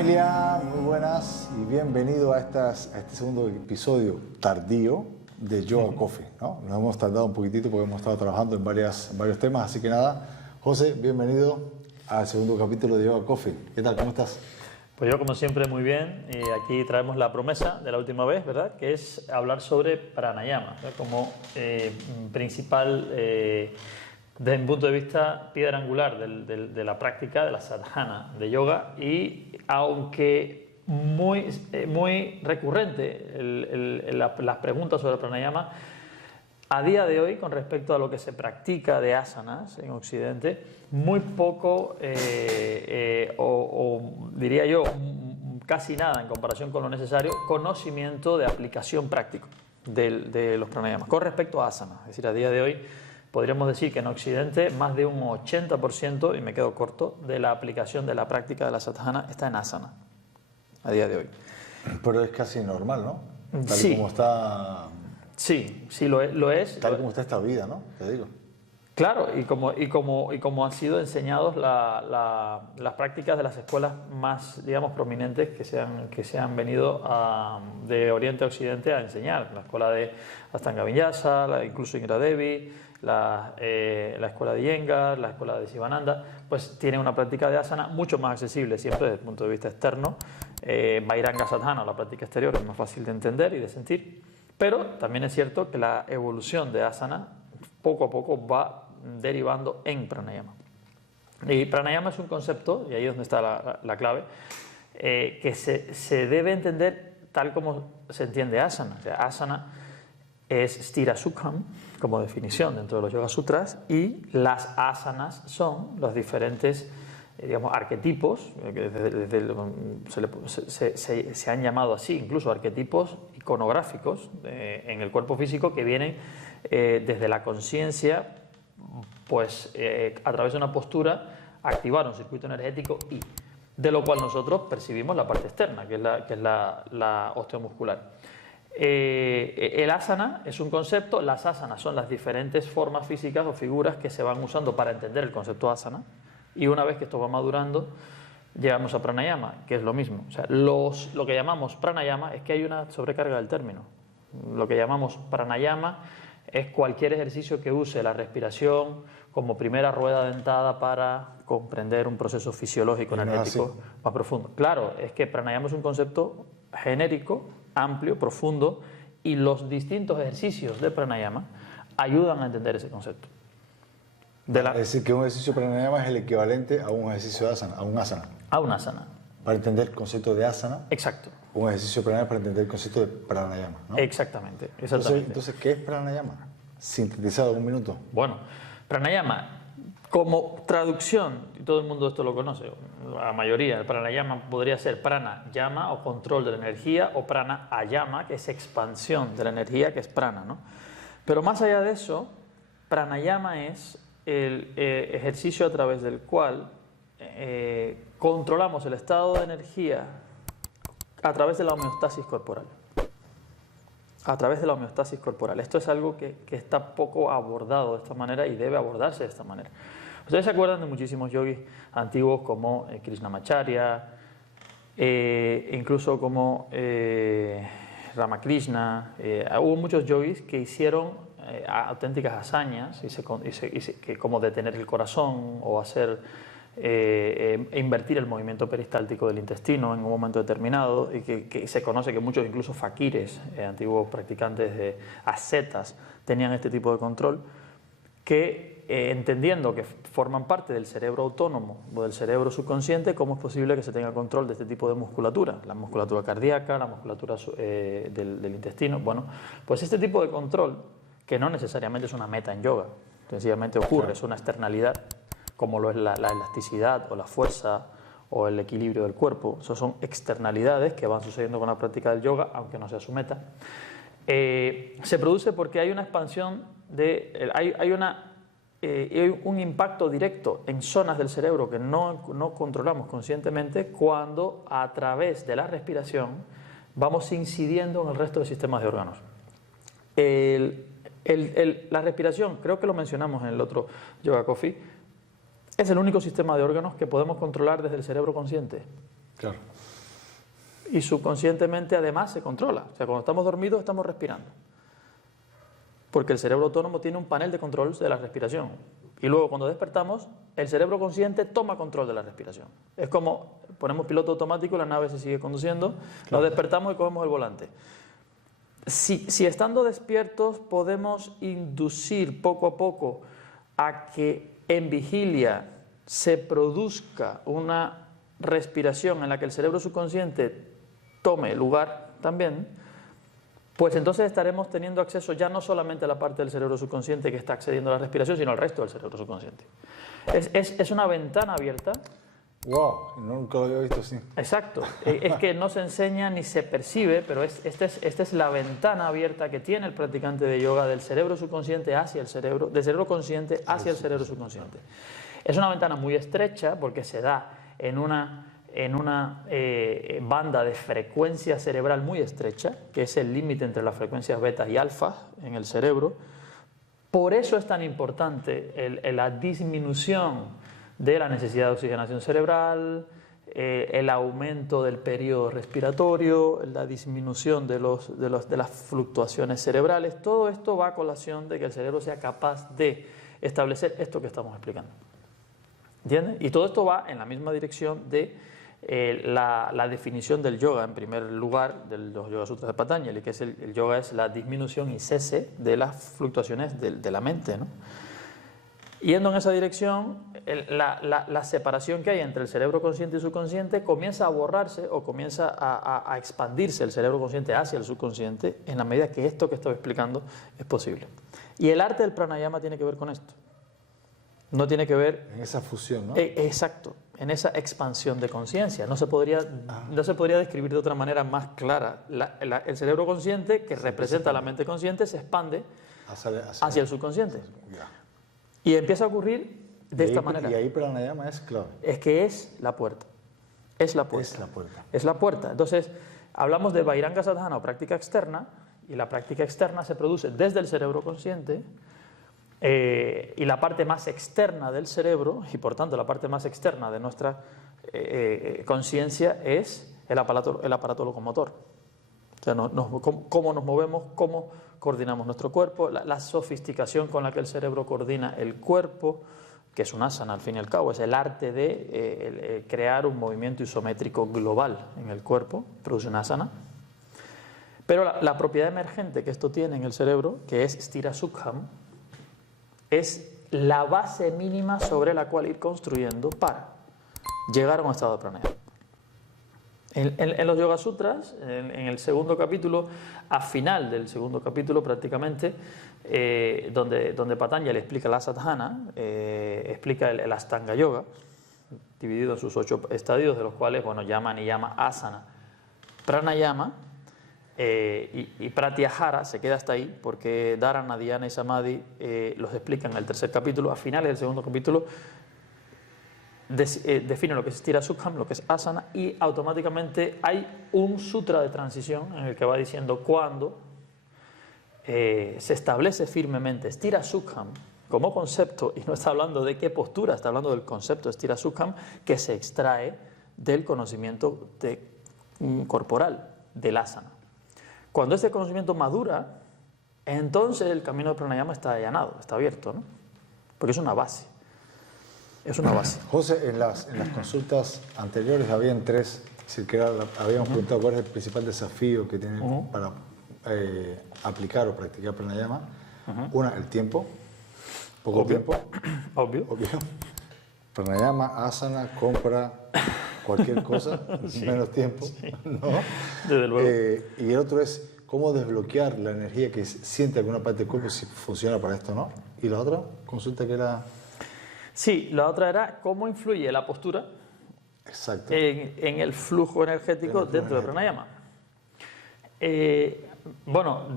familia, muy buenas y bienvenido a este segundo episodio tardío de Yoga Coffee, ¿no? Nos hemos tardado un poquitito porque hemos estado trabajando en varios temas, así que nada, José, bienvenido al segundo capítulo de Yoga Coffee. ¿Qué tal? ¿Cómo estás? Pues yo, como siempre, muy bien. Y aquí traemos la promesa de la última vez, ¿verdad? Que es hablar sobre pranayama, ¿verdad? Como principal, desde mi punto de vista, piedra angular de la práctica de la sadhana de yoga. Y aunque muy recurrente las preguntas sobre pranayama, a día de hoy, con respecto a lo que se practica de asanas en Occidente, muy poco, diría yo, casi nada en comparación con lo necesario, conocimiento de aplicación práctico de los pranayamas. Con respecto a asanas, es decir, a día de hoy podríamos decir que en Occidente más de un 80%, y me quedo corto, de la aplicación de la práctica de la sadhana está en asana, a día de hoy. Pero es casi normal, ¿no? Tal Sí. como está... Sí, lo es. Tal como está esta vida, ¿no? Te digo. Claro, y como han sido enseñados las prácticas de las escuelas más, digamos, prominentes que se han venido de Oriente a Occidente a enseñar. La escuela de Astanga Vinyasa, incluso Indra Devi, la escuela de Iyengar, la escuela de Sivananda, pues tiene una práctica de asana mucho más accesible, siempre desde el punto de vista externo. Vairanga Sadhana, la práctica exterior, es más fácil de entender y de sentir. Pero también es cierto que la evolución de asana poco a poco va derivando en pranayama. Y pranayama es un concepto, y ahí es donde está la clave, que se debe entender tal como se entiende asana. O sea, asana es stira sukham, como definición dentro de los Yoga Sutras, y las asanas son los diferentes, digamos, arquetipos, se han llamado así, incluso arquetipos iconográficos en el cuerpo físico que vienen desde la conciencia, pues a través de una postura activar un circuito energético y de lo cual nosotros percibimos la parte externa, que es la osteomuscular. El asana es un concepto, las asanas son las diferentes formas físicas o figuras que se van usando para entender el concepto asana, y una vez que esto va madurando llegamos a pranayama, que es lo mismo. O sea, lo que llamamos pranayama es que hay una sobrecarga del término. Lo que llamamos pranayama es cualquier ejercicio que use la respiración como primera rueda dentada para comprender un proceso fisiológico energético más profundo. Claro, es que pranayama es un concepto genérico, amplio, profundo, y los distintos ejercicios de pranayama ayudan a entender ese concepto. Es decir, que un ejercicio pranayama es el equivalente a un ejercicio de asana, a un asana. A un asana. Para entender el concepto de asana. Exacto. Un ejercicio pranayama para entender el concepto de pranayama, ¿no? Exactamente. Entonces, ¿qué es pranayama? Sintetizado en un minuto. Bueno, pranayama, como traducción, y todo el mundo esto lo conoce, la mayoría, el pranayama podría ser prana llama o control de la energía, o prana ayama, que es expansión de la energía, que es prana, ¿no? Pero más allá de eso, pranayama es el ejercicio a través del cual controlamos el estado de energía a través de la homeostasis corporal. A través de la homeostasis corporal. Esto es algo que está poco abordado de esta manera y debe abordarse de esta manera. Ustedes se acuerdan de muchísimos yogis antiguos como Krishnamacharya, incluso como Ramakrishna. Hubo muchos yogis que hicieron auténticas hazañas, como detener el corazón o hacer invertir el movimiento peristáltico del intestino en un momento determinado, y que se conoce que muchos, incluso fakires, antiguos practicantes de ascetas, tenían este tipo de control, que entendiendo que forman parte del cerebro autónomo o del cerebro subconsciente, ¿cómo es posible que se tenga control de este tipo de musculatura? La musculatura cardíaca, la musculatura del intestino. Bueno, pues este tipo de control, que no necesariamente es una meta en yoga, sencillamente ocurre, claro, es una externalidad, como lo es la elasticidad o la fuerza o el equilibrio del cuerpo. Eso son externalidades que van sucediendo con la práctica del yoga, aunque no sea su meta. Se produce porque hay una expansión, hay un impacto directo en zonas del cerebro que no controlamos conscientemente, cuando a través de la respiración vamos incidiendo en el resto de sistemas de órganos. La respiración, creo que lo mencionamos en el otro Yoga Coffee, es el único sistema de órganos que podemos controlar desde el cerebro consciente. Claro. y subconscientemente además se controla. O sea, cuando estamos dormidos estamos respirando. Porque el cerebro autónomo tiene un panel de control de la respiración. Y luego cuando despertamos, el cerebro consciente toma control de la respiración. Es como ponemos piloto automático y la nave se sigue conduciendo, nos despertamos y cogemos el volante. Si estando despiertos podemos inducir poco a poco a que en vigilia se produzca una respiración en la que el cerebro subconsciente tome lugar también, pues entonces estaremos teniendo acceso ya no solamente a la parte del cerebro subconsciente que está accediendo a la respiración, sino al resto del cerebro subconsciente. Es una ventana abierta. ¡Wow! Nunca lo había visto así. Exacto. Es que no se enseña ni se percibe, pero esta es la ventana abierta que tiene el practicante de yoga del cerebro subconsciente hacia el cerebro, del cerebro consciente hacia el cerebro subconsciente. Es una ventana muy estrecha porque se da en una banda de frecuencia cerebral muy estrecha, que es el límite entre las frecuencias beta y alfa en el cerebro. Por eso es tan importante la disminución de la necesidad de oxigenación cerebral, el aumento del periodo respiratorio, la disminución de las fluctuaciones cerebrales. Todo esto va a colación de que el cerebro sea capaz de establecer esto que estamos explicando. ¿Entiendes? Y todo esto va en la misma dirección de la definición del yoga, en primer lugar, de los Yoga Sutras de Patanjali, que es el yoga es la disminución y cese de las fluctuaciones de la mente, ¿no? Yendo en esa dirección, la separación que hay entre el cerebro consciente y subconsciente comienza a borrarse o comienza a expandirse el cerebro consciente hacia el subconsciente en la medida que esto que estoy explicando es posible. Y el arte del pranayama tiene que ver con esto. No tiene que ver... En esa fusión, ¿no? Exacto, en esa expansión de conciencia. No se podría describir de otra manera más clara. El cerebro consciente, que representa la mente consciente, se expande hacia el subconsciente. Y empieza a ocurrir de esta manera. Y ahí pranayama es clave. Es que es la puerta. Es la puerta. Es la puerta. Es la puerta. Entonces, hablamos de Vairanga Sadhana o práctica externa, y la práctica externa se produce desde el cerebro consciente, y la parte más externa del cerebro, y por tanto la parte más externa de nuestra conciencia es el aparato locomotor. O sea, cómo nos movemos, cómo coordinamos nuestro cuerpo, la sofisticación con la que el cerebro coordina el cuerpo, que es un asana al fin y al cabo, es el arte de crear un movimiento isométrico global en el cuerpo, produce un asana. Pero la propiedad emergente que esto tiene en el cerebro, que es Stira Sukham, es la base mínima sobre la cual ir construyendo para llegar a un estado de pranayama. En los Yoga Sutras, en el segundo capítulo, a final del segundo capítulo prácticamente, donde Patanjali explica la sadhana, explica el Astanga Yoga, dividido en sus 8 estadios, de los cuales, bueno, llama asana, pranayama, y pratyahara se queda hasta ahí, porque dharana, dhyana y samadhi los explican en el tercer capítulo. A finales del segundo capítulo define lo que es Stira Sukham, lo que es asana, y automáticamente hay un sutra de transición en el que va diciendo cuándo se establece firmemente Stira Sukham como concepto, y no está hablando de qué postura, está hablando del concepto de Stira Sukham que se extrae del conocimiento corporal, del asana. Cuando ese conocimiento madura, entonces el camino del pranayama está allanado, está abierto, ¿no? Porque es una base. Es una base. José, en las consultas anteriores habían 3, habíamos preguntado cuál es el principal desafío que tienen para aplicar o practicar pranayama. Una, el tiempo, poco tiempo. Obvio. Pranayama, asana, compra, cualquier cosa, menos tiempo, ¿no? Desde luego. Y el otro es cómo desbloquear la energía que siente alguna parte del cuerpo, si funciona para esto, ¿no? Y la otra consulta que era... Sí, la otra era cómo influye la postura en el flujo energético dentro del pranayama. Bueno,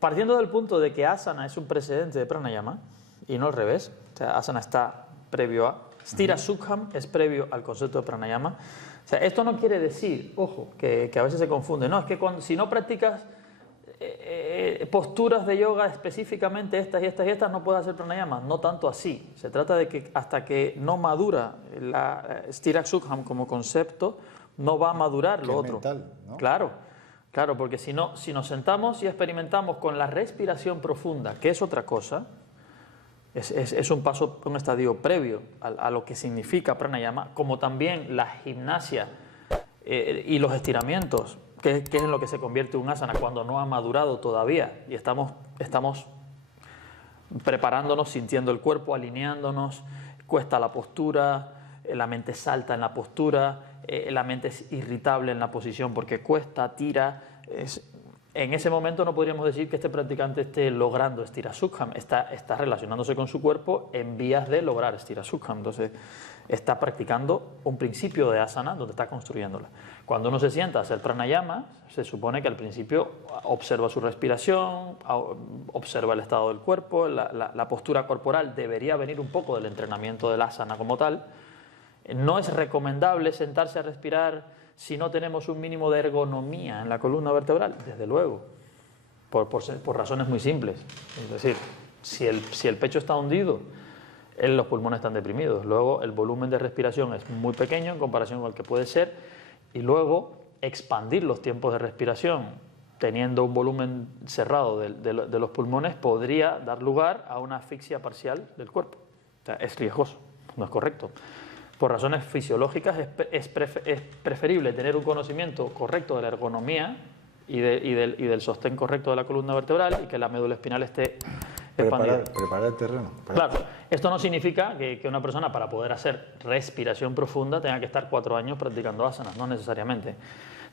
partiendo del punto de que asana es un precedente de pranayama y no al revés, o sea, asana está previo a... Stira Sukham es previo al concepto de pranayama. O sea, esto no quiere decir, ojo, que a veces se confunde. No, es que si no practicas posturas de yoga específicamente estas y estas y estas, no puedes hacer pranayama. No tanto así. Se trata de que hasta que no madura la Stira Sukham como concepto, no va a madurar lo es otro. mental, ¿no? Claro, claro, porque si nos sentamos y experimentamos con la respiración profunda, que es otra cosa, es un paso, un estadio previo a lo que significa pranayama, como también la gimnasia y los estiramientos, que es en lo que se convierte un asana cuando no ha madurado todavía y estamos preparándonos, sintiendo el cuerpo, alineándonos, cuesta la postura, la mente salta en la postura, la mente es irritable en la posición porque cuesta, tira. En ese momento no podríamos decir que este practicante esté logrando Sthira-Sukham, está relacionándose con su cuerpo en vías de lograr Sthira-Sukham. Entonces está practicando un principio de asana donde está construyéndola. Cuando uno se sienta a hacer pranayama, se supone que al principio observa su respiración, observa el estado del cuerpo, la postura corporal debería venir un poco del entrenamiento del asana como tal. No es recomendable sentarse a respirar si no tenemos un mínimo de ergonomía en la columna vertebral, desde luego, por razones muy simples. Es decir, si el pecho está hundido, los pulmones están deprimidos. Luego el volumen de respiración es muy pequeño en comparación con el que puede ser, y luego expandir los tiempos de respiración teniendo un volumen cerrado de los pulmones podría dar lugar a una asfixia parcial del cuerpo. O sea, es riesgoso, no es correcto. Por razones fisiológicas es preferible tener un conocimiento correcto de la ergonomía y del sostén correcto de la columna vertebral y que la médula espinal esté expandida. Preparar el terreno. Claro, esto no significa que una persona para poder hacer respiración profunda tenga que estar 4 años practicando asanas, no necesariamente.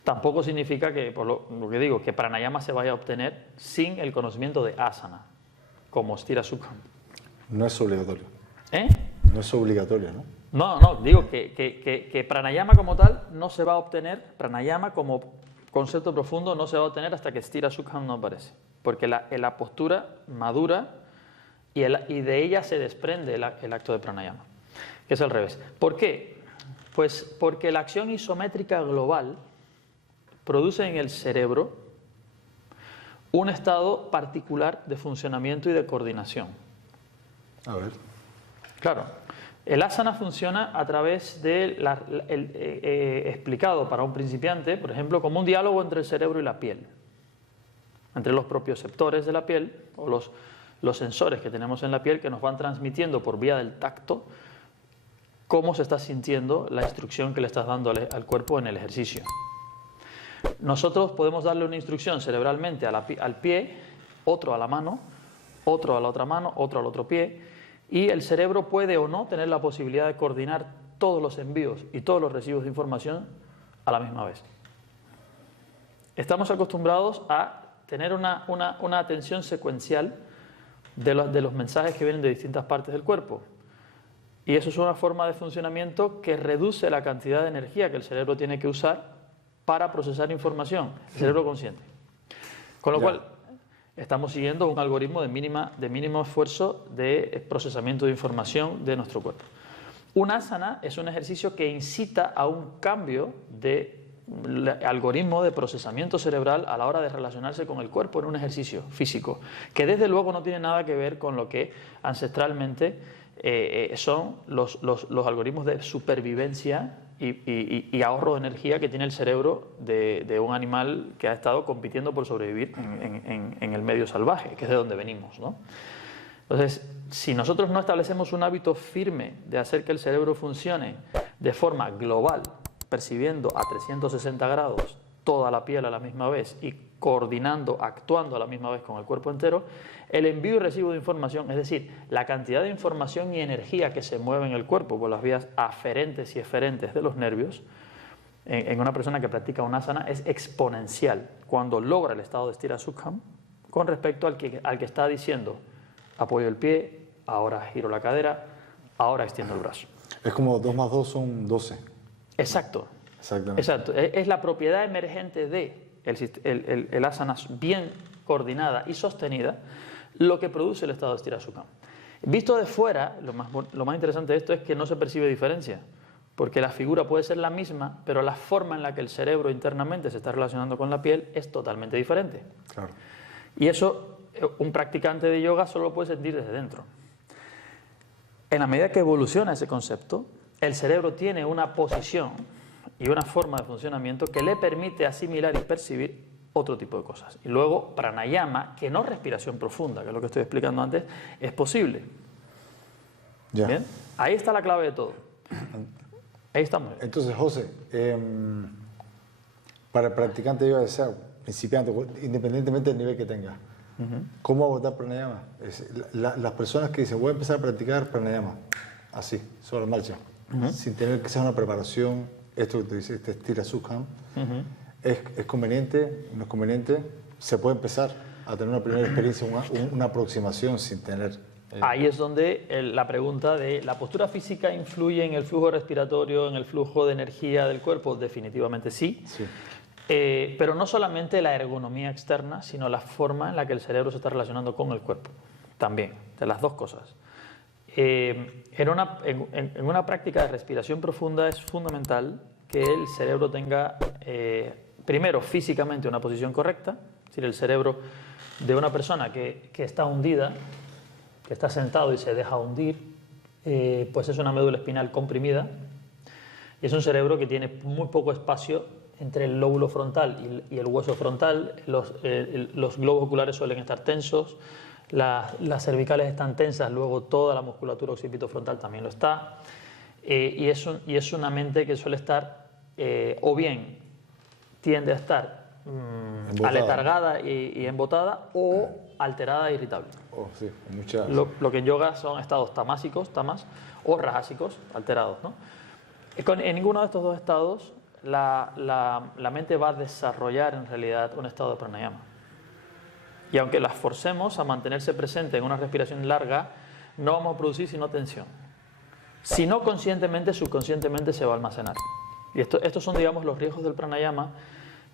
Tampoco significa que, por lo que digo, que pranayama se vaya a obtener sin el conocimiento de asana, como Sthira-Sukham. No es obligatorio. ¿Eh? No es obligatorio, ¿no? No, digo que pranayama como tal no se va a obtener, pranayama como concepto profundo no se va a obtener hasta que Sthira-Sukham no aparece, porque la postura madura y de ella se desprende el acto de pranayama, que es al revés. ¿Por qué? Pues porque la acción isométrica global produce en el cerebro un estado particular de funcionamiento y de coordinación. A ver. Claro. El asana funciona a través de explicado para un principiante, por ejemplo, como un diálogo entre el cerebro y la piel, entre los propioceptores de la piel o los sensores que tenemos en la piel que nos van transmitiendo por vía del tacto cómo se está sintiendo la instrucción que le estás dando al cuerpo en el ejercicio. Nosotros podemos darle una instrucción cerebralmente al pie, otro a la mano, otro a la otra mano, otro al otro pie. Y el cerebro puede o no tener la posibilidad de coordinar todos los envíos y todos los recibos de información a la misma vez. Estamos acostumbrados a tener una atención secuencial de los mensajes que vienen de distintas partes del cuerpo. Y eso es una forma de funcionamiento que reduce la cantidad de energía que el cerebro tiene que usar para procesar información, el cerebro consciente. Con lo cual, estamos siguiendo un algoritmo de mínimo esfuerzo de procesamiento de información de nuestro cuerpo. Un asana es un ejercicio que incita a un cambio de algoritmo de procesamiento cerebral a la hora de relacionarse con el cuerpo en un ejercicio físico, que desde luego no tiene nada que ver con lo que ancestralmente son los algoritmos de supervivencia y ahorro de energía que tiene el cerebro de un animal que ha estado compitiendo por sobrevivir en el medio salvaje, que es de donde venimos, ¿no? Entonces, si nosotros no establecemos un hábito firme de hacer que el cerebro funcione de forma global, percibiendo a 360 grados toda la piel a la misma vez y coordinando, actuando a la misma vez con el cuerpo entero, el envío y recibo de información, es decir, la cantidad de información y energía que se mueve en el cuerpo por las vías aferentes y eferentes de los nervios, en una persona que practica un asana es exponencial cuando logra el estado de Sthira-Sukham con respecto al que está diciendo apoyo el pie, ahora giro la cadera, ahora extiendo el brazo. Es como 2 más 2 son 12. Exacto. Exactamente. Exacto. Es la propiedad emergente de el asana bien coordinada y sostenida lo que produce el estado de Sthira-Sukham. Visto de fuera, lo más interesante de esto es que no se percibe diferencia, porque la figura puede ser la misma, pero la forma en la que el cerebro internamente se está relacionando con la piel es totalmente diferente. Claro. Y eso un practicante de yoga solo lo puede sentir desde dentro. En la medida que evoluciona ese concepto, el cerebro tiene una posición y una forma de funcionamiento que le permite asimilar y percibir otro tipo de cosas. Y luego pranayama, que no respiración profunda, que es lo que estoy explicando antes, es posible. Ya. ¿Bien? Ahí está la clave de todo. Ahí estamos. Entonces, José, para el practicante de yoga, que sea principiante, independientemente del nivel que tenga, ¿cómo abordar pranayama? Las personas que dicen, voy a empezar a practicar pranayama, así, sobre la marcha, sin tener que ser una preparación, esto que te dice, este Stira Sukham, ¿es conveniente? ¿No es conveniente? ¿Se puede empezar a tener una primera experiencia, una aproximación sin tener...? Ahí es donde la pregunta de ¿la postura física influye en el flujo respiratorio, en el flujo de energía del cuerpo? Definitivamente sí. Pero no solamente la ergonomía externa, sino la forma en la que el cerebro se está relacionando con el cuerpo. También, de las dos cosas. En una práctica de respiración profunda es fundamental que el cerebro tenga, primero, físicamente una posición correcta. Es decir, el cerebro de una persona que está hundida, que está sentado y se deja hundir, pues es una médula espinal comprimida y es un cerebro que tiene muy poco espacio entre el lóbulo frontal y el hueso frontal. Los globos oculares suelen estar tensos, las cervicales están tensas, luego toda la musculatura occipitofrontal también lo está, y es una mente que suele estar, o bien tiende a estar aletargada y embotada, o alterada e irritable. Sí, lo que en yoga son estados tamásicos, tamas, o rajásicos, alterados, ¿no? En ninguno de estos dos estados la mente va a desarrollar en realidad un estado de pranayama. Y aunque las forcemos a mantenerse presente en una respiración larga, no vamos a producir sino tensión. Si no conscientemente, subconscientemente se va a almacenar. Y estos son, digamos, los riesgos del pranayama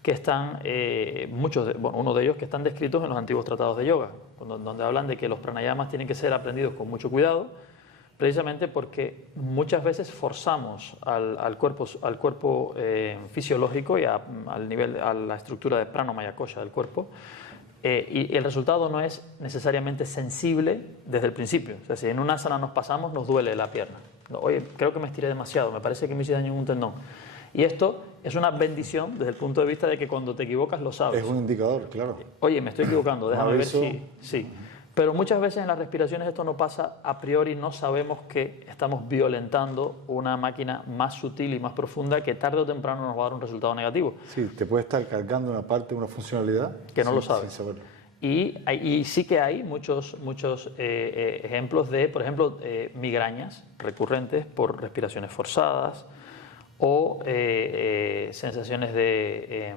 que están, uno de ellos que están descritos en los antiguos tratados de yoga, donde hablan de que los pranayamas tienen que ser aprendidos con mucho cuidado, precisamente porque muchas veces forzamos al cuerpo fisiológico y a la estructura de prana maya kosha del cuerpo, y el resultado no es necesariamente sensible desde el principio. O sea, si en una asana nos pasamos, nos duele la pierna. Oye, creo que me estiré demasiado, me parece que me hice daño en un tendón. Y esto es una bendición desde el punto de vista de que cuando te equivocas lo sabes. Es un indicador, claro. Oye, me estoy equivocando, déjame ver si... Sí. Pero muchas veces en las respiraciones esto no pasa a priori, no sabemos que estamos violentando una máquina más sutil y más profunda que tarde o temprano nos va a dar un resultado negativo. Sí, te puede estar cargando una parte, una funcionalidad que no lo sabes. Sin saberlo. Y sí que hay muchos ejemplos de, por ejemplo, migrañas recurrentes por respiraciones forzadas, o sensaciones de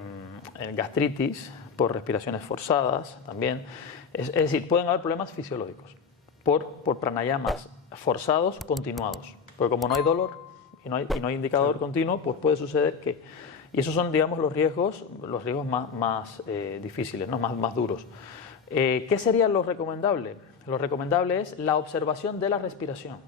gastritis por respiraciones forzadas también. Es decir, pueden haber problemas fisiológicos por pranayamas forzados continuados, porque como no hay dolor y no hay indicador continuo, pues puede suceder que... Y esos son, digamos, los riesgos más difíciles, ¿no? más duros. ¿Qué sería lo recomendable? Lo recomendable es la observación de la respiración.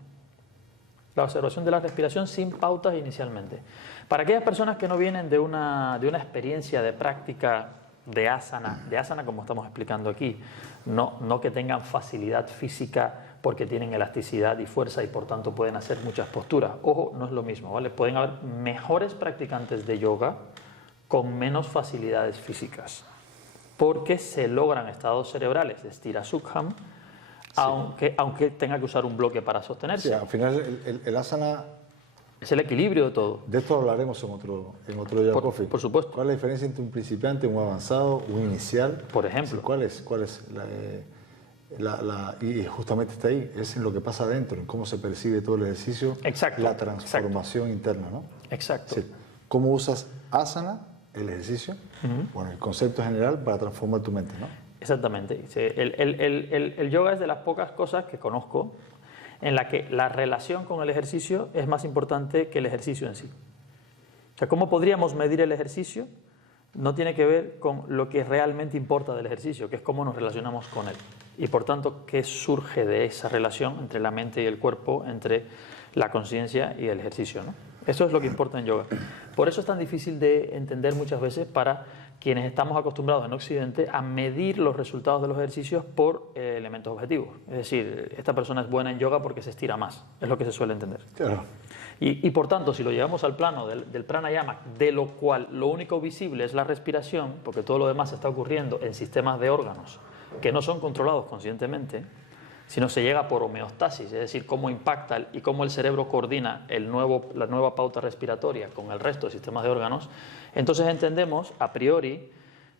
La observación de la respiración sin pautas inicialmente. Para aquellas personas que no vienen de una experiencia de práctica de asana como estamos explicando aquí, no que tengan facilidad física porque tienen elasticidad y fuerza y por tanto pueden hacer muchas posturas. Ojo, no es lo mismo, ¿vale? Pueden haber mejores practicantes de yoga con menos facilidades físicas, porque se logran estados cerebrales de Stira Sukham, aunque tenga que usar un bloque para sostenerse. Sí, al final el asana es el equilibrio de todo. De esto hablaremos en otro Yoga Coffee. Por supuesto. ¿Cuál es la diferencia entre un principiante, un avanzado, un inicial? Por ejemplo. ¿Cuál es y justamente está ahí, es en lo que pasa adentro, en cómo se percibe todo el ejercicio, exacto, la transformación interna, ¿no? Exacto. Sí. ¿Cómo usas asana, el ejercicio, bueno, el concepto general para transformar tu mente, ¿no? Exactamente. El yoga es de las pocas cosas que conozco en la que la relación con el ejercicio es más importante que el ejercicio en sí. O sea, ¿cómo podríamos medir el ejercicio? No tiene que ver con lo que realmente importa del ejercicio, que es cómo nos relacionamos con él. Y por tanto, ¿qué surge de esa relación entre la mente y el cuerpo, entre la conciencia y el ejercicio, ¿no? Eso es lo que importa en yoga. Por eso es tan difícil de entender muchas veces para quienes estamos acostumbrados en Occidente a medir los resultados de los ejercicios por elementos objetivos. Es decir, esta persona es buena en yoga porque se estira más, es lo que se suele entender. Claro. Y por tanto, si lo llevamos al plano del pranayama, de lo cual lo único visible es la respiración, porque todo lo demás está ocurriendo en sistemas de órganos que no son controlados conscientemente, sino se llega por homeostasis, es decir, cómo impacta y cómo el cerebro coordina la nueva pauta respiratoria con el resto de sistemas de órganos, entonces entendemos a priori,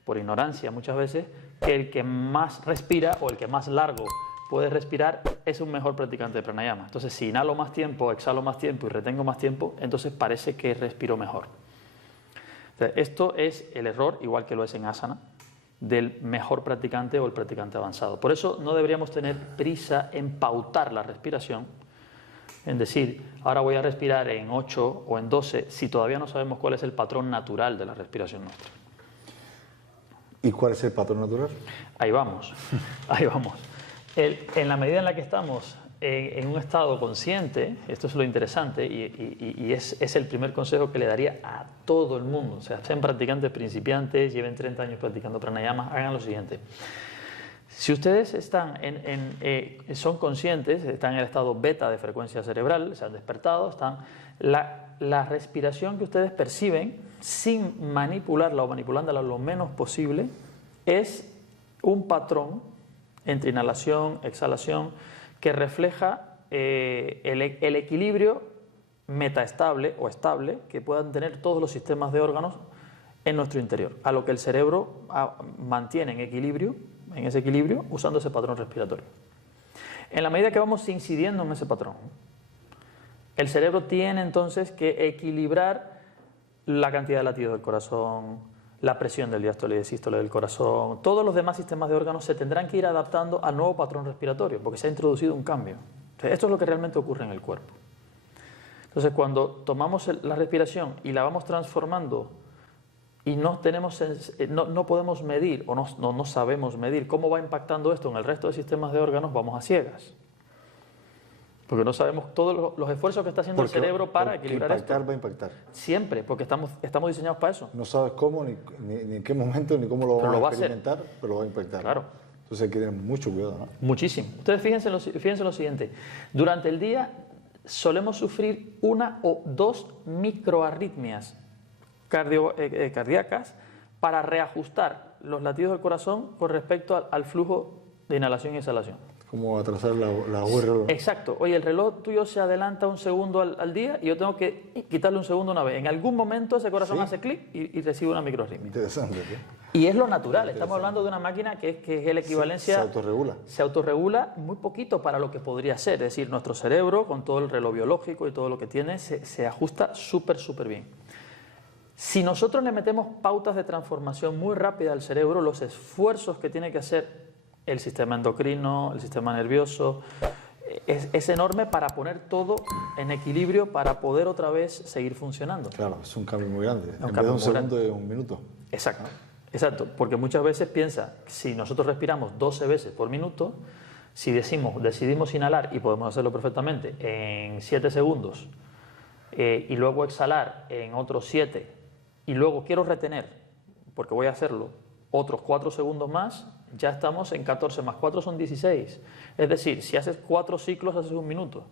por ignorancia muchas veces, que el que más respira o el que más largo puede respirar es un mejor practicante de pranayama. Entonces, si inhalo más tiempo, exhalo más tiempo y retengo más tiempo, entonces parece que respiro mejor. Entonces, esto es el error, igual que lo es en asana, del mejor practicante o el practicante avanzado. Por eso no deberíamos tener prisa en pautar la respiración, en decir, ahora voy a respirar en 8 o en 12, si todavía no sabemos cuál es el patrón natural de la respiración nuestra. ¿Y cuál es el patrón natural? Ahí vamos, ahí vamos. En la medida en la que estamos en un estado consciente, esto es lo interesante y es el primer consejo que le daría a todo el mundo, o sea, sean practicantes principiantes, lleven 30 años practicando pranayama, hagan lo siguiente. Si ustedes son conscientes, están en el estado beta de frecuencia cerebral, se han despertado, la respiración que ustedes perciben, sin manipularla o manipulándola lo menos posible, es un patrón entre inhalación, exhalación, que refleja el equilibrio metaestable o estable que puedan tener todos los sistemas de órganos en nuestro interior, a lo que el cerebro mantiene en ese equilibrio, usando ese patrón respiratorio. En la medida que vamos incidiendo en ese patrón, el cerebro tiene entonces que equilibrar la cantidad de latidos del corazón, la presión del diástole y del sístole del corazón, todos los demás sistemas de órganos se tendrán que ir adaptando al nuevo patrón respiratorio, porque se ha introducido un cambio. Entonces, esto es lo que realmente ocurre en el cuerpo. Entonces, cuando tomamos la respiración y la vamos transformando y no podemos medir o no sabemos medir cómo va impactando esto en el resto de sistemas de órganos, vamos a ciegas. Porque no sabemos todos los esfuerzos que está haciendo el cerebro para equilibrar esto. Va a impactar. Siempre, porque estamos diseñados para eso. No sabes cómo, ni en qué momento, ni cómo lo vas a experimentar, pero lo va a impactar. Claro. Entonces hay que tener mucho cuidado, ¿no? Muchísimo. Ustedes fíjense en lo siguiente. Durante el día solemos sufrir 1 o 2 microarritmias cardíacas para reajustar los latidos del corazón con respecto al flujo de inhalación y exhalación. Como atrasar la reloj. Exacto. Oye, el reloj tuyo se adelanta 1 segundo al día y yo tengo que quitarle 1 segundo una vez. En algún momento ese corazón hace clic y recibe una microarritmia. Interesante, ¿sí? Y es lo natural. Estamos hablando de una máquina que es la equivalencia... Se autorregula. Se autorregula muy poquito para lo que podría ser. Es decir, nuestro cerebro, con todo el reloj biológico y todo lo que tiene, se ajusta súper bien. Si nosotros le metemos pautas de transformación muy rápida al cerebro, los esfuerzos que tiene que hacer el sistema endocrino, el sistema nervioso, es enorme para poner todo en equilibrio para poder otra vez seguir funcionando. Claro, es un cambio muy grande. En vez de 1 segundo, de 1 minuto. Exacto, porque muchas veces piensa, si nosotros respiramos 12 veces por minuto, si decidimos inhalar, y podemos hacerlo perfectamente, en 7 segundos, y luego exhalar en otros 7, y luego quiero retener, porque voy a hacerlo, otros 4 segundos más, ya estamos en 14 más 4 son 16. Es decir, si haces 4 ciclos, haces 1 minuto.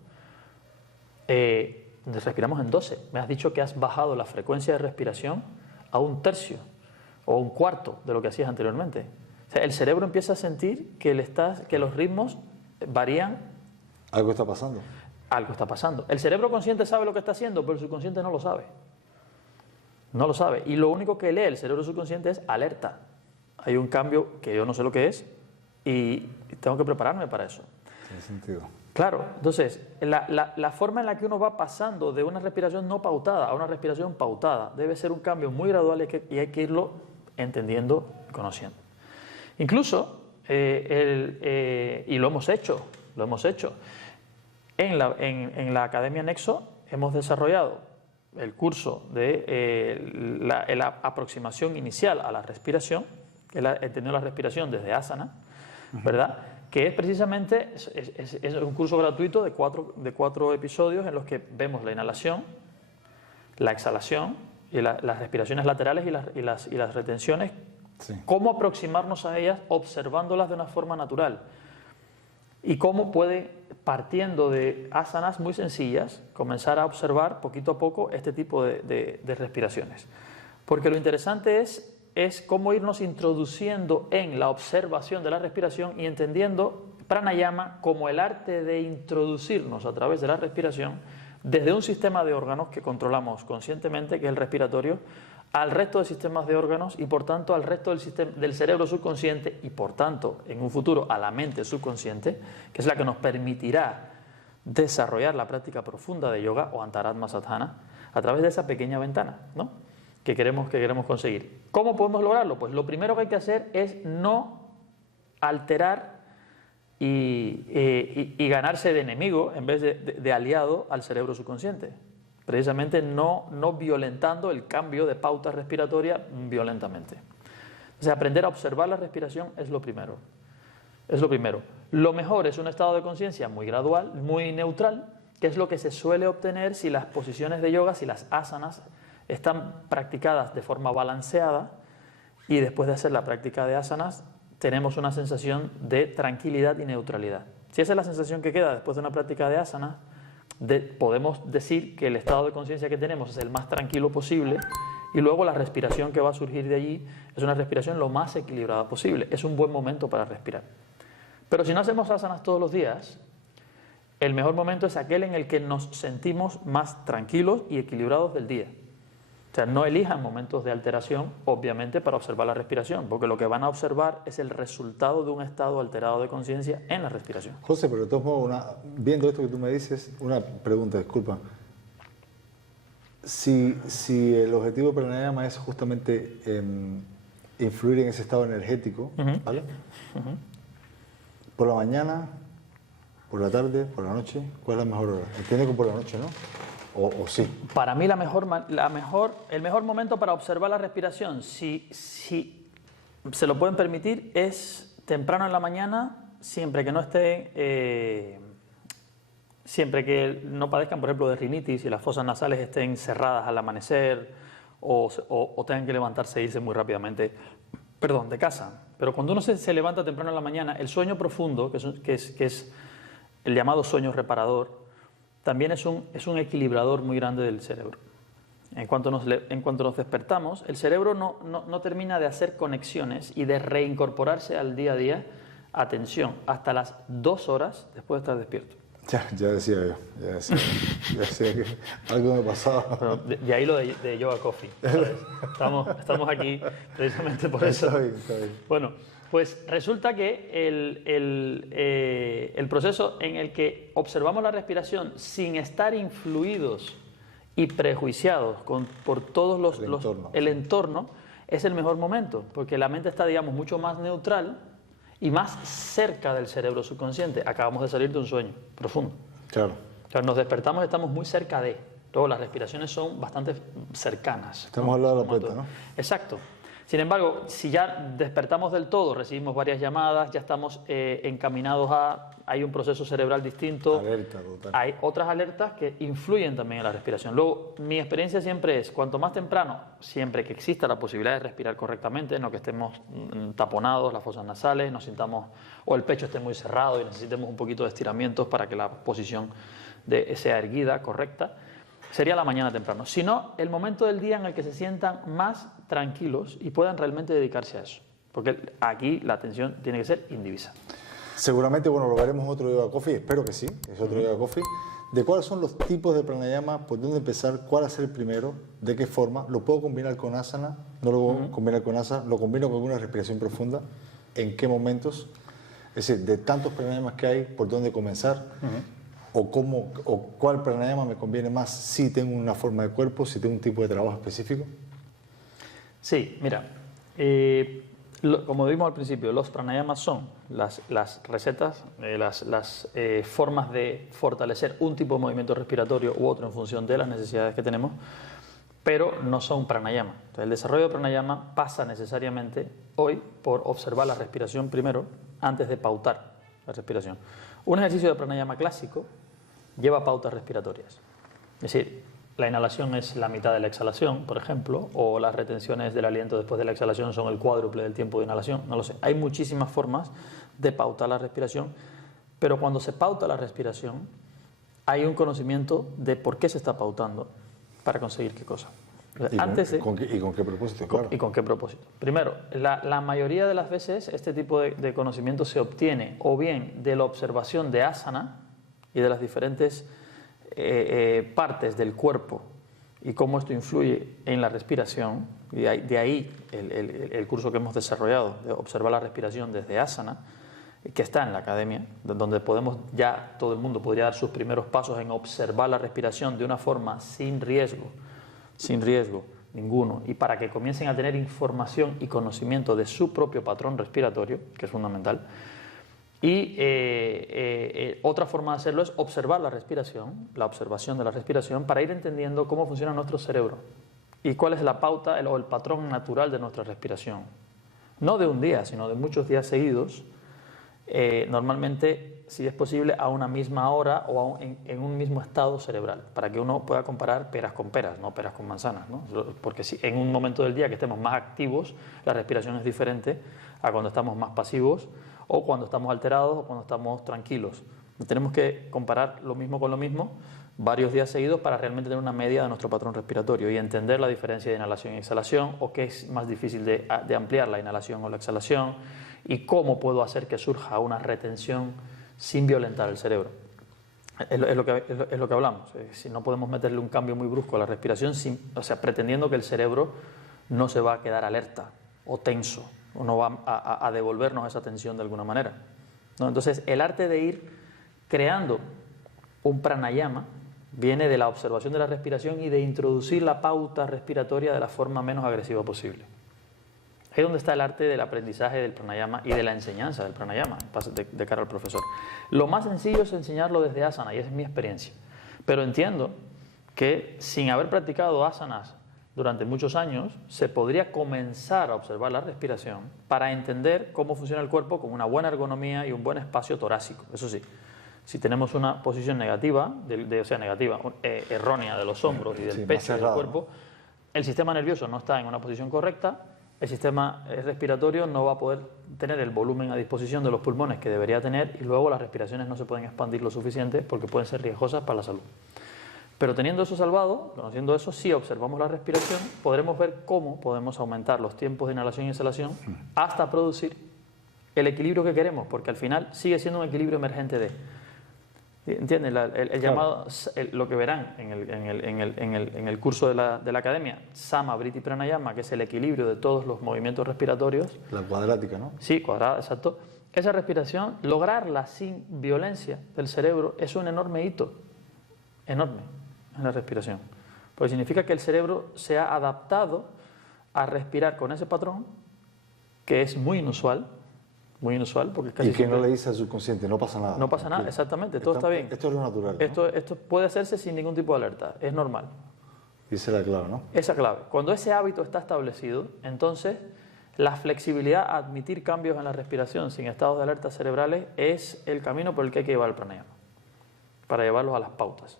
Respiramos en 12. Me has dicho que has bajado la frecuencia de respiración a 1/3 o 1/4 de lo que hacías anteriormente. O sea, el cerebro empieza a sentir que los ritmos varían. Algo está pasando. Algo está pasando. El cerebro consciente sabe lo que está haciendo, pero el subconsciente no lo sabe. No lo sabe. Y lo único que lee el cerebro subconsciente es alerta. Hay un cambio que yo no sé lo que es y tengo que prepararme para eso. Tiene sentido. Claro, entonces, la forma en la que uno va pasando de una respiración no pautada a una respiración pautada debe ser un cambio muy gradual y hay que irlo entendiendo y conociendo. Incluso, y lo hemos hecho, en la Academia Nexo hemos desarrollado el curso de la aproximación inicial a la respiración, entendiendo la respiración desde asana, ¿verdad? Que es precisamente es un curso gratuito de cuatro episodios en los que vemos la inhalación, la exhalación y las respiraciones laterales y las retenciones, Sí. cómo aproximarnos a ellas observándolas de una forma natural. Y cómo puede, partiendo de asanas muy sencillas, comenzar a observar poquito a poco este tipo de respiraciones. Porque lo interesante es cómo irnos introduciendo en la observación de la respiración y entendiendo pranayama como el arte de introducirnos a través de la respiración desde un sistema de órganos que controlamos conscientemente, que es el respiratorio, al resto de sistemas de órganos y por tanto al resto del cerebro subconsciente y por tanto en un futuro a la mente subconsciente, que es la que nos permitirá desarrollar la práctica profunda de yoga o Antaratma Sadhana a través de esa pequeña ventana, ¿no?, que queremos conseguir. ¿Cómo podemos lograrlo? Pues lo primero que hay que hacer es no alterar y ganarse de enemigo en vez de aliado al cerebro subconsciente. Precisamente no violentando el cambio de pauta respiratoria violentamente. O sea, aprender a observar la respiración es lo primero. Es lo primero. Lo mejor es un estado de conciencia muy gradual, muy neutral, que es lo que se suele obtener si las posiciones de yoga, si las asanas están practicadas de forma balanceada y después de hacer la práctica de asanas tenemos una sensación de tranquilidad y neutralidad. Si esa es la sensación que queda después de una práctica de asanas, podemos decir que el estado de conciencia que tenemos es el más tranquilo posible y luego la respiración que va a surgir de allí es una respiración lo más equilibrada posible. Es un buen momento para respirar. Pero si no hacemos asanas todos los días, el mejor momento es aquel en el que nos sentimos más tranquilos y equilibrados del día. O sea, no elijan momentos de alteración, obviamente, para observar la respiración, porque lo que van a observar es el resultado de un estado alterado de conciencia en la respiración. José, pero de todos modos, viendo esto que tú me dices, una pregunta, disculpa. Si el objetivo de pranayama es justamente influir en ese estado energético, ¿vale? Por la mañana, por la tarde, por la noche, ¿cuál es la mejor hora? Entiendo que por la noche, ¿no? O sí. Para mí el mejor momento para observar la respiración, si se lo pueden permitir, es temprano en la mañana, siempre que no padezcan, por ejemplo, de rinitis y las fosas nasales estén cerradas al amanecer o tengan que levantarse e irse muy rápidamente, de casa. Pero cuando uno se levanta temprano en la mañana, el sueño profundo, que es el llamado sueño reparador, también es un equilibrador muy grande del cerebro. En cuanto nos despertamos, el cerebro no termina de hacer conexiones y de reincorporarse al día a día, atención, hasta las 2 horas después de estar despierto. Ya decía que algo me pasaba. Pero de ahí lo de Yoga Coffee, ¿sabes? Estamos aquí precisamente por eso. Está bien. Bueno, pues resulta que el proceso en el que observamos la respiración sin estar influidos y prejuiciados por todos el entorno es el mejor momento, porque la mente está, digamos, mucho más neutral y más cerca del cerebro subconsciente. Acabamos de salir de un sueño profundo. Claro. O sea, nos despertamos y estamos muy cerca de. Luego las respiraciones son bastante cercanas. Estamos al lado de la puerta, ¿no? Exacto. Sin embargo, si ya despertamos del todo, recibimos varias llamadas, ya estamos encaminados hay un proceso cerebral distinto. Alerta, total. Hay otras alertas que influyen también en la respiración. Luego, mi experiencia siempre es, cuanto más temprano, siempre que exista la posibilidad de respirar correctamente, no que estemos taponados, las fosas nasales, nos sintamos, o el pecho esté muy cerrado y necesitemos un poquito de estiramientos para que la posición sea erguida, correcta, sería la mañana temprano. Si no, el momento del día en el que se sientan más tranquilos y puedan realmente dedicarse a eso. Porque aquí la atención tiene que ser indivisa. Seguramente, bueno, lo veremos en otro Yoga Coffee, espero que sí, es otro Yoga Coffee. ¿De cuáles son los tipos de pranayama? ¿Por dónde empezar? ¿Cuál es el primero? ¿De qué forma? ¿Lo puedo combinar con asana? ¿No lo puedo combinar con asana? ¿Lo combino con alguna respiración profunda? ¿En qué momentos? Es decir, de tantos pranayamas que hay, ¿por dónde comenzar? ¿O cuál pranayama me conviene más si tengo una forma de cuerpo, si tengo un tipo de trabajo específico? Sí, mira, como vimos al principio, los pranayamas son las recetas, las formas de fortalecer un tipo de movimiento respiratorio u otro en función de las necesidades que tenemos, pero no son pranayama. Entonces, el desarrollo de pranayama pasa necesariamente hoy por observar la respiración primero, antes de pautar la respiración. Un ejercicio de pranayama clásico lleva pautas respiratorias. Es decir, la inhalación es la mitad de la exhalación, por ejemplo, o las retenciones del aliento después de la exhalación son el cuádruple del tiempo de inhalación, no lo sé. Hay muchísimas formas de pautar la respiración, pero cuando se pauta la respiración hay un conocimiento de por qué se está pautando, para conseguir qué cosa. ¿Y con qué propósito? Claro. ¿Y con qué propósito? Primero, la mayoría de las veces este tipo de conocimiento se obtiene o bien de la observación de asana y de las diferentes partes del cuerpo y cómo esto influye en la respiración, y de ahí el curso que hemos desarrollado de observar la respiración desde asana, que está en la academia, donde podemos ya todo el mundo podría dar sus primeros pasos en observar la respiración de una forma sin riesgo ninguno, y para que comiencen a tener información y conocimiento de su propio patrón respiratorio, que es fundamental. Y otra forma de hacerlo es observar la respiración, la observación de la respiración, para ir entendiendo cómo funciona nuestro cerebro y cuál es la pauta o el patrón natural de nuestra respiración. No de un día, sino de muchos días seguidos, normalmente, si es posible, a una misma hora o en un mismo estado cerebral, para que uno pueda comparar peras con peras, no peras con manzanas, ¿no? Porque si en un momento del día que estemos más activos, la respiración es diferente a cuando estamos más pasivos, o cuando estamos alterados, o cuando estamos tranquilos. Tenemos que comparar lo mismo con lo mismo varios días seguidos para realmente tener una media de nuestro patrón respiratorio y entender la diferencia de inhalación y exhalación, o qué es más difícil de ampliar, la inhalación o la exhalación, y cómo puedo hacer que surja una retención sin violentar el cerebro. Es lo que hablamos. Si no podemos meterle un cambio muy brusco a la respiración, pretendiendo que el cerebro no se va a quedar alerta o tenso, o no va a devolvernos esa tensión de alguna manera, ¿no? Entonces, el arte de ir creando un pranayama viene de la observación de la respiración y de introducir la pauta respiratoria de la forma menos agresiva posible. Ahí es donde está el arte del aprendizaje del pranayama y de la enseñanza del pranayama de cara al profesor. Lo más sencillo es enseñarlo desde asana, y esa es mi experiencia. Pero entiendo que sin haber practicado asanas durante muchos años, se podría comenzar a observar la respiración para entender cómo funciona el cuerpo con una buena ergonomía y un buen espacio torácico. Eso sí, si tenemos una posición negativa, errónea de los hombros y del pecho del cuerpo, el sistema nervioso no está en una posición correcta, el sistema respiratorio no va a poder tener el volumen a disposición de los pulmones que debería tener, y luego las respiraciones no se pueden expandir lo suficiente porque pueden ser riesgosas para la salud. Pero teniendo eso salvado, conociendo eso, si observamos la respiración, podremos ver cómo podemos aumentar los tiempos de inhalación y exhalación hasta producir el equilibrio que queremos, porque al final sigue siendo un equilibrio emergente de... ¿Entienden? El llamado, lo que verán en el curso de la academia, Sama Vritti Pranayama, que es el equilibrio de todos los movimientos respiratorios. La cuadrática, ¿no? Sí, cuadrada, exacto. Esa respiración, lograrla sin violencia del cerebro, es un enorme hito, enorme, en la respiración. Porque significa que el cerebro se ha adaptado a respirar con ese patrón, que es muy inusual, porque casi y que no le dice al subconsciente, no pasa nada. No pasa nada, exactamente, todo está bien. Esto es lo natural, ¿no? Esto puede hacerse sin ningún tipo de alerta, es normal. Y esa es la clave, ¿no? Esa clave. Cuando ese hábito está establecido, entonces la flexibilidad a admitir cambios en la respiración sin estados de alerta cerebrales es el camino por el que hay que llevar el pranayama, para llevarlos a las pautas.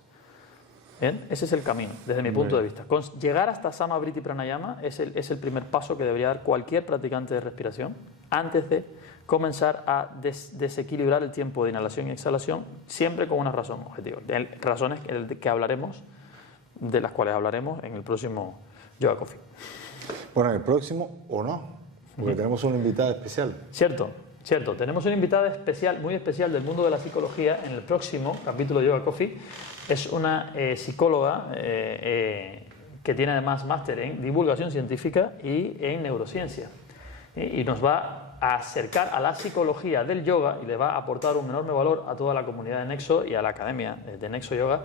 ¿Bien? Ese es el camino, desde mi punto de vista. Llegar hasta Sama Vritti Pranayama es el primer paso que debería dar cualquier practicante de respiración antes de comenzar a desequilibrar el tiempo de inhalación y exhalación, siempre con una razón objetiva. Razones de las cuales hablaremos en el próximo Yoga Coffee. Bueno, en el próximo o no, porque tenemos una invitada especial. Cierto. Tenemos una invitada especial, muy especial del mundo de la psicología en el próximo capítulo de Yoga Coffee. Es una psicóloga que tiene además máster en divulgación científica y en neurociencia. Y nos va a acercar a la psicología del yoga y le va a aportar un enorme valor a toda la comunidad de Nexo y a la academia de Nexo Yoga,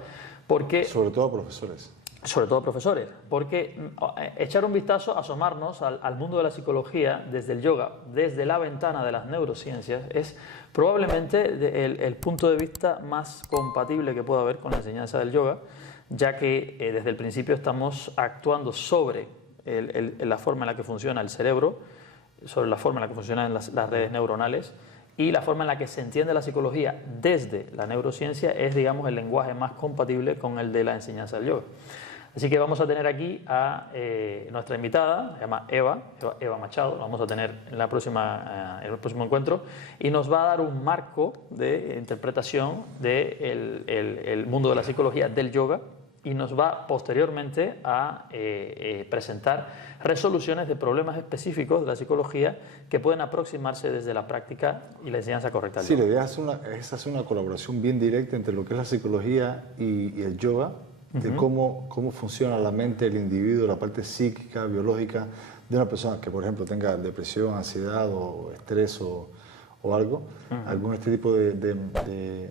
porque... Sobre todo a profesores. Sobre todo profesores, porque echar un vistazo, asomarnos al mundo de la psicología desde el yoga, desde la ventana de las neurociencias, es probablemente el punto de vista más compatible que pueda haber con la enseñanza del yoga, ya que desde el principio estamos actuando sobre la forma en la que funciona el cerebro, sobre la forma en la que funcionan las redes neuronales, y la forma en la que se entiende la psicología desde la neurociencia es, digamos, el lenguaje más compatible con el de la enseñanza del yoga. Así que vamos a tener aquí a nuestra invitada, se llama Eva Machado, la vamos a tener en el próximo encuentro, y nos va a dar un marco de interpretación del el mundo de la psicología, del yoga, y nos va posteriormente a presentar resoluciones de problemas específicos de la psicología que pueden aproximarse desde la práctica y la enseñanza correcta del Sí, yoga. la idea es hacer una colaboración bien directa entre lo que es la psicología y el yoga, de cómo funciona la mente del individuo, la parte psíquica, biológica de una persona que, por ejemplo, tenga depresión, ansiedad o estrés o algo, algún este tipo de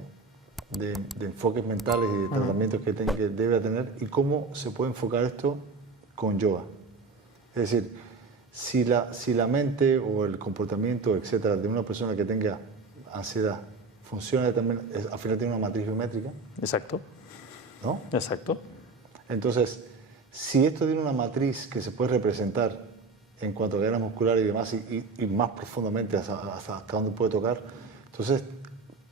enfoques mentales y de tratamientos que debe tener, y cómo se puede enfocar esto con yoga. Es decir, si la mente o el comportamiento, etcétera, de una persona que tenga ansiedad funciona también, al final tiene una matriz geométrica. Exacto. ¿No? Exacto. Entonces, si esto tiene una matriz que se puede representar en cuanto a cadenas musculares y demás, y más profundamente hasta dónde puede tocar, entonces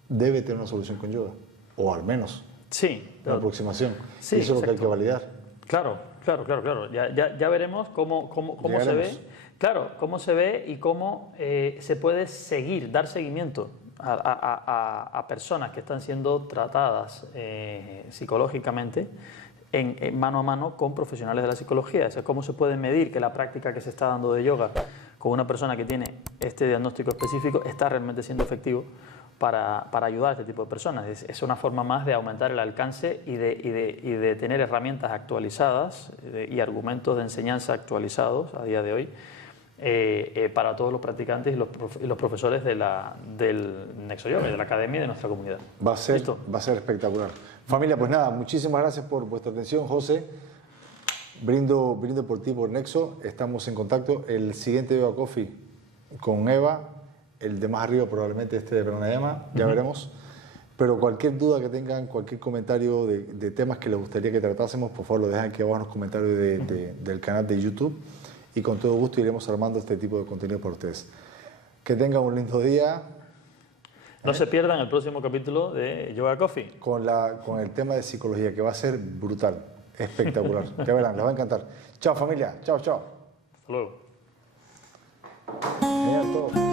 debe tener una solución con yoga, o al menos sí, una aproximación. Sí, eso es lo que hay que validar. Claro. Ya veremos cómo se ve. Claro, cómo se ve y cómo se puede dar seguimiento a personas que están siendo tratadas psicológicamente en mano a mano con profesionales de la psicología. O sea, cómo se puede medir que la práctica que se está dando de yoga con una persona que tiene este diagnóstico específico está realmente siendo efectivo para ayudar a este tipo de personas. Es una forma más de aumentar el alcance y de tener herramientas actualizadas y argumentos de enseñanza actualizados a día de hoy para todos los practicantes y los profesores del Nexo Yoga, de la academia y de nuestra comunidad. Va a ser espectacular. Familia, pues nada, muchísimas gracias por vuestra atención, José. Brindo por ti, por Nexo. Estamos en contacto. El siguiente Yoga Coffee con Eva, el de más arriba probablemente de Pranayama, ya veremos. Pero cualquier duda que tengan, cualquier comentario de temas que les gustaría que tratásemos, por favor lo dejan aquí abajo en los comentarios del canal de YouTube, y con todo gusto iremos armando este tipo de contenido para ustedes. Que tengan un lindo día. No se pierdan el próximo capítulo de Yoga Coffee. Con el tema de psicología, que va a ser brutal, espectacular. Ya verán, les va a encantar. Chao familia, chao. Hasta luego. Genial todo.